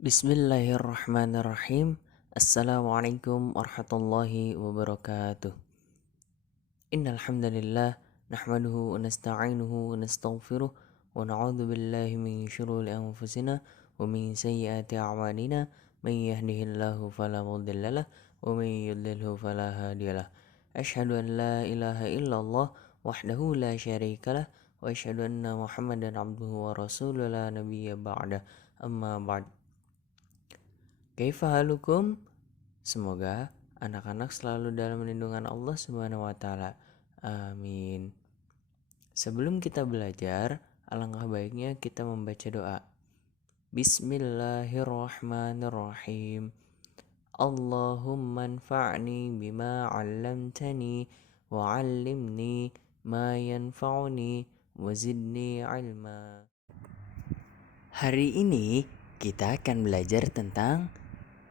Bismillahirrahmanirrahim. Assalamualaikum warahmatullahi wabarakatuh. Innal hamdalillah nahmaduhu wa nasta'inuhu wa nastaghfiruh wa na'udzu billahi min syururi anfusina wa min sayyiati a'malina. May yahdihillahu fala mudhillalah wa may yudlilhu fala hadiyalah. Asyhadu an la ilaha illallah wahdahu la syarikalah wa asyhadu anna Muhammadan abduhu wa rasuluhu la nabiyya ba'da. Amma ba'd. Kaifa halukum? Semoga anak-anak selalu dalam lindungan Allah Subhanahu wa taala. Amin. Sebelum kita belajar, alangkah baiknya kita membaca doa. Bismillahirrahmanirrahim. Allahumma anfa'ni bima 'allamtani wa 'allimni ma yanfa'uni wa zidni 'ilma. Hari ini kita akan belajar tentang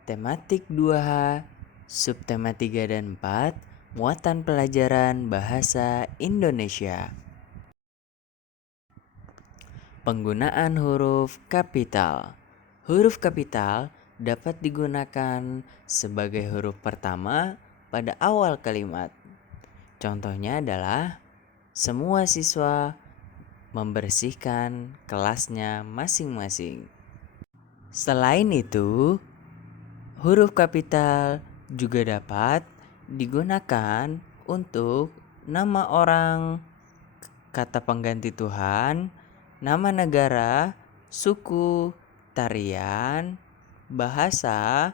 tematik 2H, subtema 3 dan 4, muatan pelajaran bahasa Indonesia. Penggunaan huruf kapital. Huruf kapital dapat digunakan sebagai huruf pertama pada awal kalimat. Contohnya adalah semua siswa membersihkan kelasnya masing-masing. Selain itu, huruf kapital juga dapat digunakan untuk nama orang, kata pengganti Tuhan, nama negara, suku, tarian, bahasa,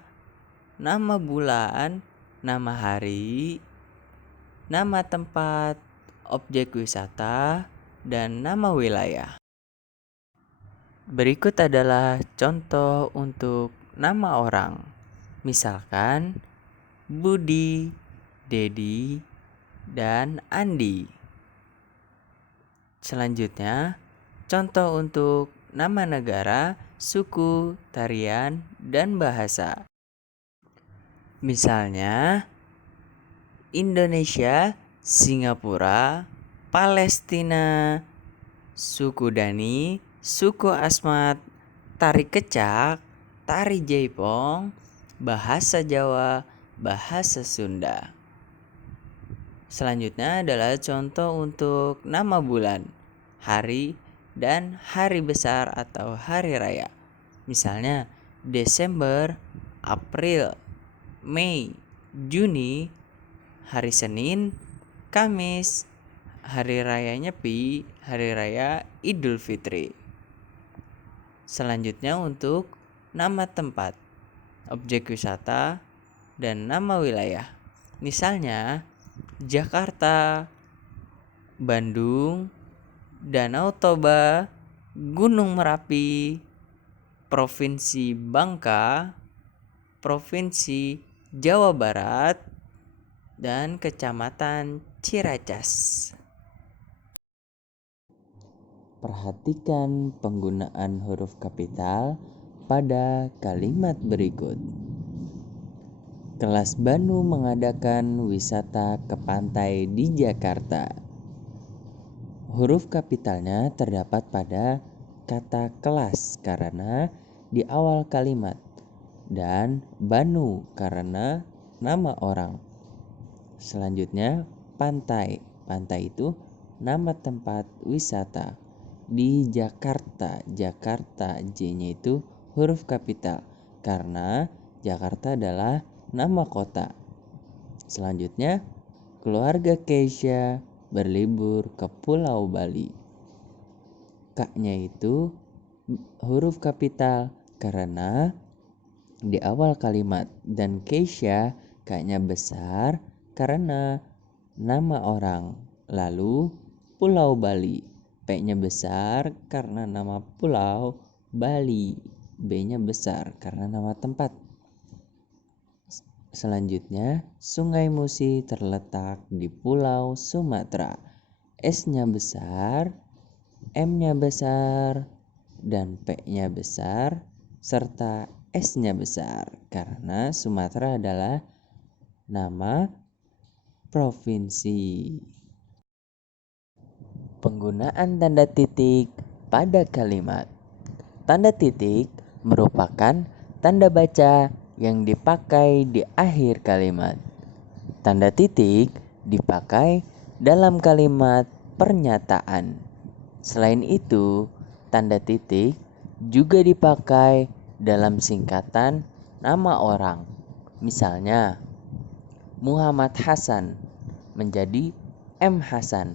nama bulan, nama hari, nama tempat, objek wisata, dan nama wilayah. Berikut adalah contoh untuk nama orang. Misalkan Budi, Dedi, dan Andi. Selanjutnya, contoh untuk nama negara, suku, tarian, dan bahasa. Misalnya Indonesia, Singapura, Palestina, suku Dani, suku Asmat, tari kecak, tari jaipong, bahasa Jawa, bahasa Sunda. Selanjutnya adalah contoh untuk nama bulan, hari, dan hari besar atau hari raya. Misalnya Desember, April, Mei, Juni, hari Senin, Kamis, hari raya Nyepi, hari raya Idul Fitri. Selanjutnya untuk nama tempat, objek wisata, dan nama wilayah. Misalnya Jakarta, Bandung, Danau Toba, Gunung Merapi, Provinsi Bangka, Provinsi Jawa Barat, dan Kecamatan Ciracas. Perhatikan penggunaan huruf kapital pada kalimat berikut. Kelas Banu mengadakan wisata ke pantai di Jakarta. Huruf kapitalnya terdapat pada kata kelas karena di awal kalimat dan Banu karena nama orang. Selanjutnya pantai. Pantai itu nama tempat wisata. Di Jakarta, Jakarta J-nya itu huruf kapital karena Jakarta adalah nama kota. Selanjutnya, keluarga Keisha berlibur ke Pulau Bali. K-nya itu huruf kapital karena di awal kalimat dan Keisha K-nya besar karena nama orang. Lalu Pulau Bali. P-nya besar karena nama pulau, Bali. B-nya besar karena nama tempat. Selanjutnya, Sungai Musi terletak di Pulau Sumatera. S-nya besar, M-nya besar, dan P-nya besar, serta S-nya besar karena Sumatera adalah nama provinsi. Penggunaan tanda titik pada kalimat. Tanda titik merupakan tanda baca yang dipakai di akhir kalimat. Tanda titik dipakai dalam kalimat pernyataan. Selain itu, tanda titik juga dipakai dalam singkatan nama orang. Misalnya, Muhammad Hasan menjadi M. Hasan.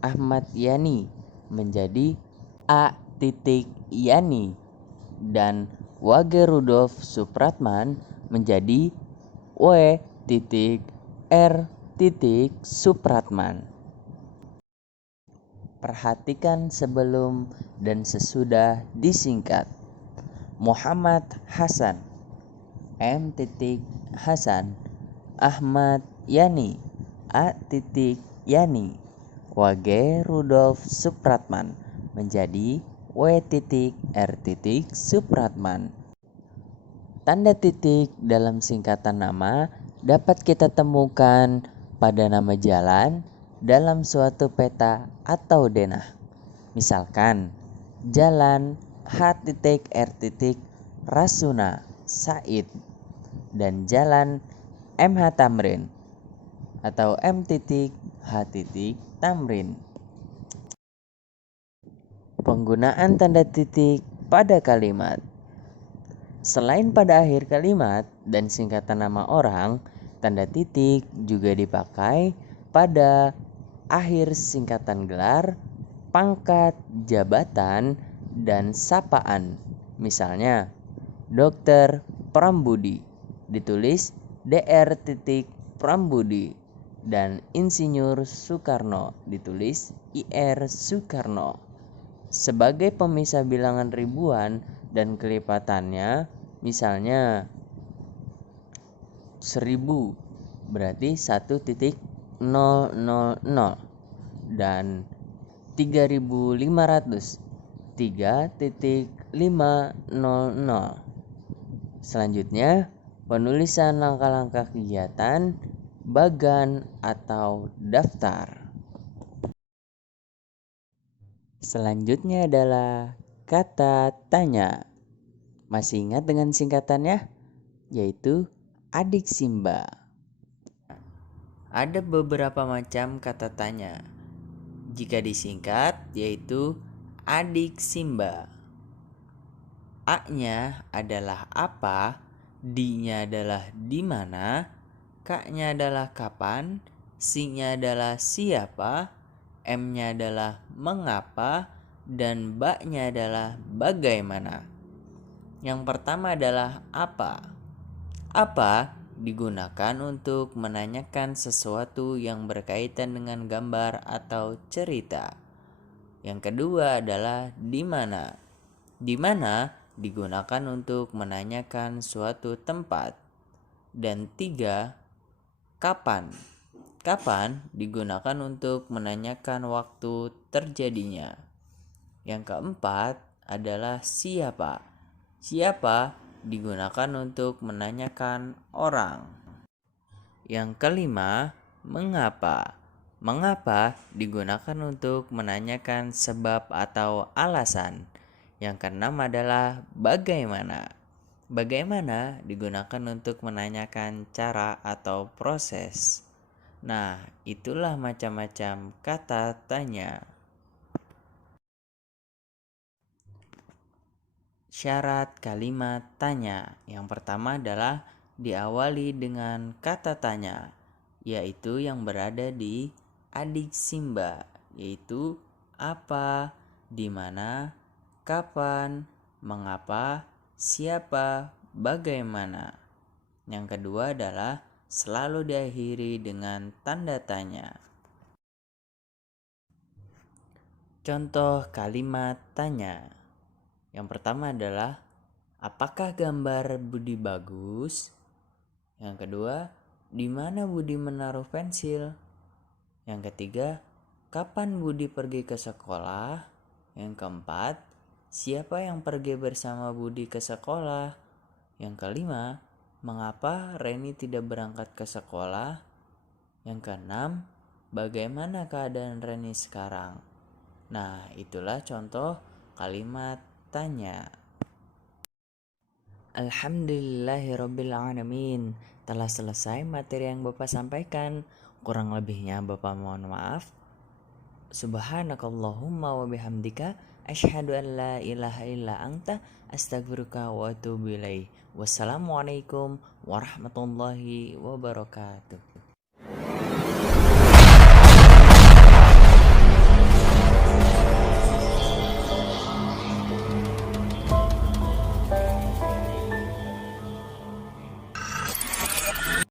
Ahmad Yani menjadi A. Yani. Dan Wage Rudolf Supratman menjadi W. R. Supratman. Perhatikan sebelum dan sesudah disingkat. Muhammad Hasan, M. Hasan, Ahmad Yani, A. Yani, Wage Rudolf Supratman menjadi W. R. Supratman. Tanda titik dalam singkatan nama dapat kita temukan pada nama jalan dalam suatu peta atau denah. Misalkan, Jalan H. R. Rasuna Said dan Jalan MH Tamrin atau M. H. Tamrin. Penggunaan tanda titik pada kalimat. Selain pada akhir kalimat dan singkatan nama orang, tanda titik juga dipakai pada akhir singkatan gelar, pangkat, jabatan, dan sapaan. Misalnya, Dr. Prambudi ditulis Dr. Prambudi dan Insinyur Soekarno ditulis Ir Soekarno. Sebagai pemisah bilangan ribuan dan kelipatannya, misalnya 1000 berarti 1.000 dan 3500 3.500. Selanjutnya, penulisan langkah-langkah kegiatan, bagan atau daftar. Selanjutnya adalah kata tanya. Masih ingat dengan singkatannya? Yaitu adik Simba. Ada beberapa macam kata tanya. Jika disingkat yaitu adik Simba. A-nya adalah apa, D-nya adalah di mana, K-nya adalah kapan, C-nya adalah siapa, M-nya adalah mengapa, dan B-nya adalah bagaimana. Yang pertama adalah apa. Apa digunakan untuk menanyakan sesuatu yang berkaitan dengan gambar atau cerita. Yang kedua adalah di mana. Di mana digunakan untuk menanyakan suatu tempat. Dan 3, kapan. Kapan digunakan untuk menanyakan waktu terjadinya. Yang keempat adalah siapa. Siapa digunakan untuk menanyakan orang. Yang kelima, mengapa. Mengapa digunakan untuk menanyakan sebab atau alasan. Yang keenam adalah bagaimana. Bagaimana digunakan untuk menanyakan cara atau proses. Nah, itulah macam-macam kata tanya. Syarat kalimat tanya. Yang pertama adalah diawali dengan kata tanya, yaitu yang berada di adik Simba, yaitu apa, di mana, kapan, mengapa, siapa, bagaimana. Yang kedua adalah selalu diakhiri dengan tanda tanya. Contoh kalimat tanya. Yang pertama adalah apakah gambar Budi bagus? Yang kedua, di mana Budi menaruh pensil? Yang ketiga, kapan Budi pergi ke sekolah? Yang keempat, siapa yang pergi bersama Budi ke sekolah? Yang kelima, mengapa Reni tidak berangkat ke sekolah? Yang keenam, bagaimana keadaan Reni sekarang? Nah, itulah contoh kalimat tanya. Alhamdulillahirrabbilalamin. Telah selesai materi yang Bapak sampaikan. Kurang lebihnya Bapak mohon maaf. Subhanakallahumma wa bihamdika asyhadu an la ilaha illa anta astaghfiruka wa atubu ilaik. Wassalamualaikum warahmatullahi wabarakatuh.